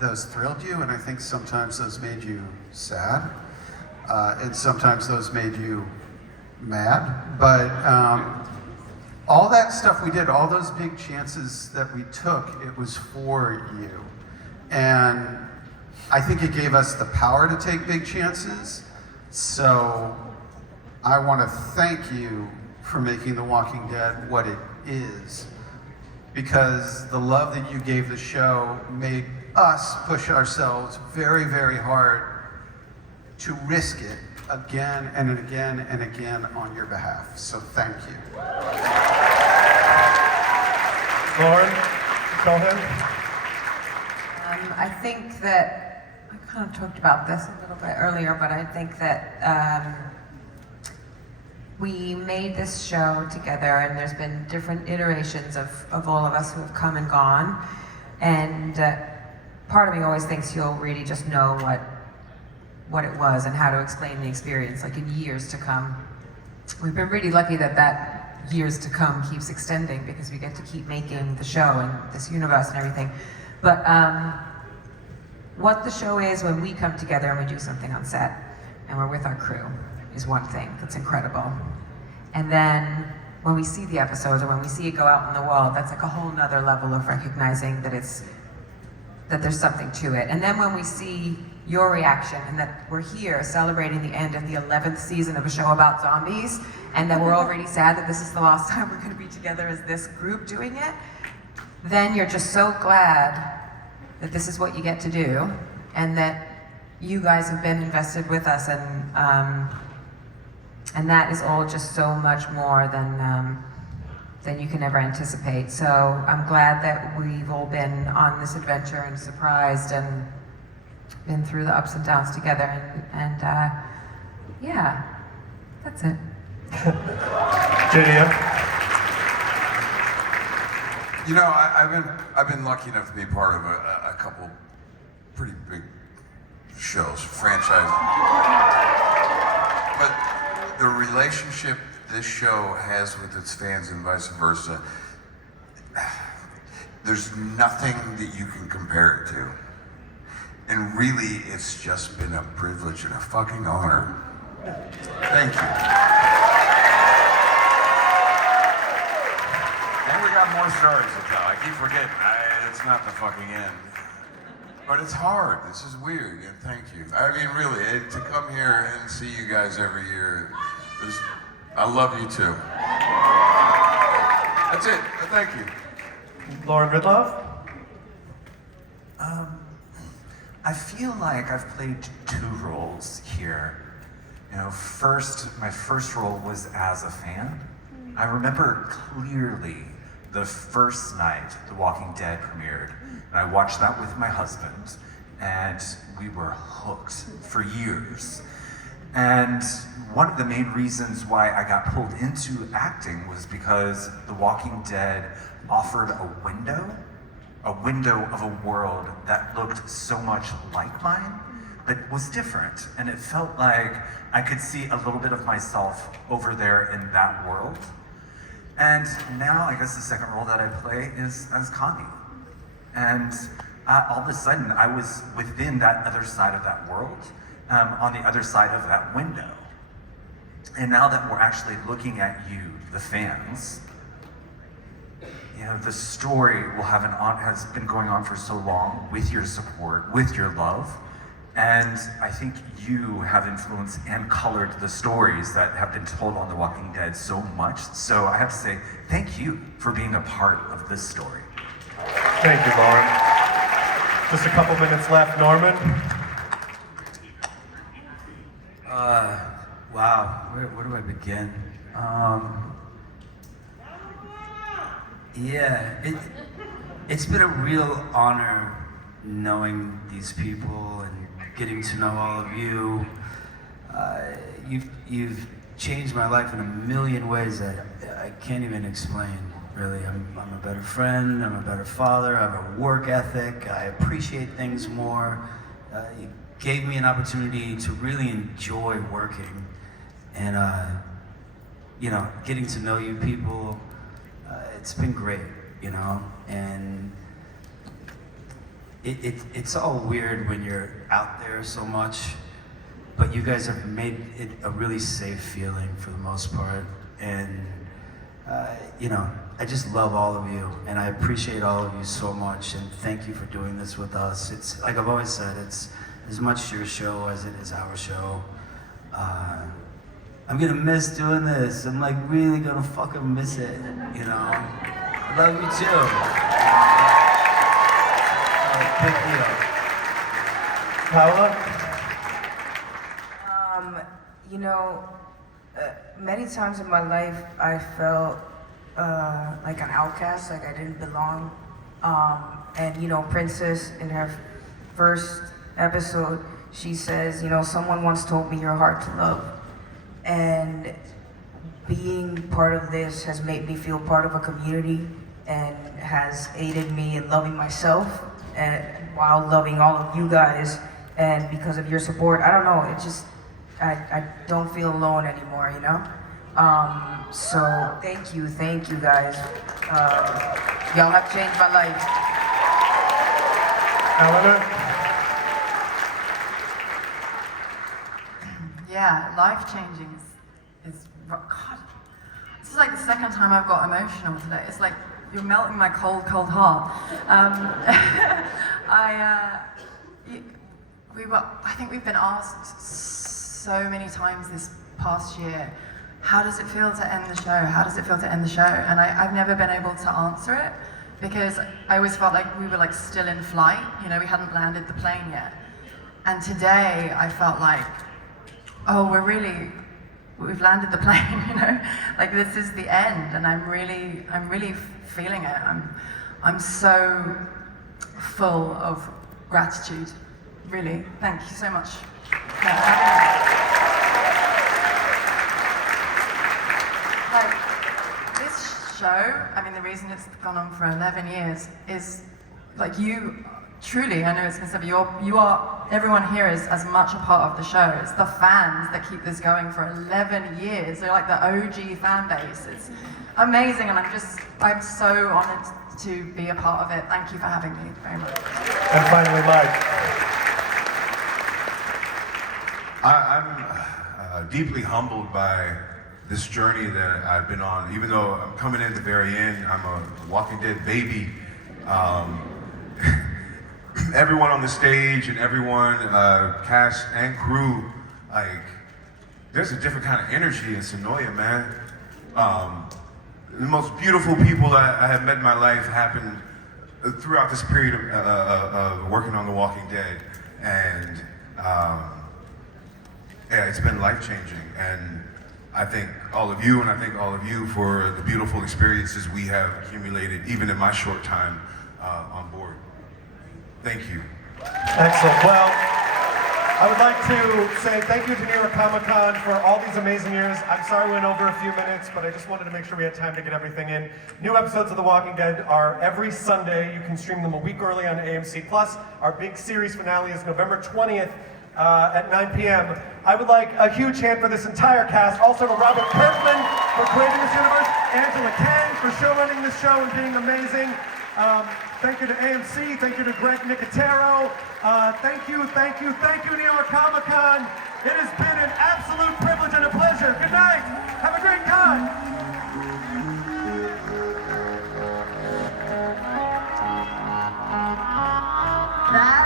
those thrilled you, and I think sometimes those made you sad, and sometimes those made you mad. But all that stuff we did, all those big chances that we took, it was for you. And I think it gave us the power to take big chances. So I want to thank you for making The Walking Dead what it is, because the love that you gave the show made us push ourselves very, very hard to risk it again and again and again on your behalf. So thank you. Lauren, go ahead. I think that, I kind of talked about this a little bit earlier, but I think that we made this show together, and there's been different iterations of all of us who have come and gone. And part of me always thinks you'll really just know what it was and how to explain the experience, like in years to come. We've been really lucky that years to come keeps extending, because we get to keep making the show and this universe and everything. But what the show is when we come together and we do something on set and we're with our crew is one thing that's incredible. And then when we see the episodes, or when we see it go out in the world, that's like a whole nother level of recognizing that there's something to it. And then when we see your reaction, and that we're here celebrating the end of the 11th season of a show about zombies, and that we're already sad that this is the last time we're going to be together as this group doing it, then you're just so glad that this is what you get to do, and that you guys have been invested with us, and that is all just so much more than you can ever anticipate. So I'm glad that we've all been on this adventure and surprised and been through the ups and downs together, and yeah, that's it. JDM? You know, I've been lucky enough to be part of a couple pretty big shows, franchise. But the relationship this show has with its fans and vice versa, there's nothing that you can compare it to. And really, it's just been a privilege and a fucking honor. Thank you. And we got more stories to tell. I keep forgetting. It's not the fucking end. But it's hard. This is weird, and thank you. I mean, really, to come here and see you guys every year, I love you too. That's it. Thank you. Lauren Ridloff? I feel like I've played two roles here. You know, my first role was as a fan. I remember clearly the first night The Walking Dead premiered, and I watched that with my husband, and we were hooked for years. And one of the main reasons why I got pulled into acting was because The Walking Dead offered a window of a world that looked so much like mine, but was different. And it felt like I could see a little bit of myself over there in that world. And now, I guess the second role that I play is as Connie. And all of a sudden, I was within that other side of that world, on the other side of that window. And now that we're actually looking at you, the fans, you know, the story has been going on for so long with your support, with your love. And I think you have influenced and colored the stories that have been told on The Walking Dead so much. So I have to say, thank you for being a part of this story. Thank you, Lauren. Just a couple minutes left. Norman? Wow, where do I begin? Yeah, it's been a real honor knowing these people and getting to know all of you. You've changed my life in a million ways that I can't even explain, really. I'm a better friend, I'm a better father, I have a work ethic, I appreciate things more. You gave me an opportunity to really enjoy working, and you know, getting to know you people, it's been great, you know, and it's all weird when you're out there so much, but you guys have made it a really safe feeling for the most part. And, you know, I just love all of you, and I appreciate all of you so much, and thank you for doing this with us. It's, like I've always said, it's as much your show as it is our show. I'm gonna miss doing this. I'm like really gonna fucking miss it, you know? I love you too. Big deal. Paola? You know, many times in my life I felt like an outcast, like I didn't belong. And you know, Princess in her first episode, she says, you know, someone once told me you're hard to love. And being part of this has made me feel part of a community and has aided me in loving myself and while loving all of you guys. And because of your support, I don't know, it just, I don't feel alone anymore, you know? So thank you guys. Y'all have changed my life. Eleanor? Yeah, life-changing is God. This is like the second time I've got emotional today. It's like you're melting my cold, cold heart. I think we've been asked so many times this past year, how does it feel to end the show? How does it feel to end the show? And I've never been able to answer it because I always felt like we were like still in flight. You know, we hadn't landed the plane yet. And today I felt like, oh, we've landed the plane, you know? Like this is the end, and I'm really feeling it. I'm so full of gratitude, really. Thank you so much. Like, this show, I mean, the reason it's gone on for 11 years is, like, you, truly, I know it's gonna say, but everyone here is as much a part of the show. It's the fans that keep this going for 11 years. They're like the OG fan base. It's amazing, and I'm so honored to be a part of it. Thank you for having me very much. And finally, Mike. I'm deeply humbled by this journey that I've been on. Even though I'm coming in at the very end, I'm a Walking Dead baby. Everyone on the stage and everyone, cast and crew, like, there's a different kind of energy in Sonoya, man. The most beautiful people I have met in my life happened throughout this period of working on The Walking Dead. And yeah, it's been life-changing. And I thank all of you, and I thank all of you for the beautiful experiences we have accumulated, even in my short time on board. Thank you. Excellent. Well, I would like to say thank you to New York Comic Con for all these amazing years. I'm sorry we went over a few minutes, but I just wanted to make sure we had time to get everything in. New episodes of The Walking Dead are every Sunday. You can stream them a week early on AMC+. Our big series finale is November 20th at 9 p.m. I would like a huge hand for this entire cast. Also to Robert Kirkman for creating this universe, Angela Kang for showrunning this show and being amazing. Thank you to AMC, thank you to Greg Nicotero. Thank you, New York Comic Con. It has been an absolute privilege and a pleasure. Good night, have a great time. That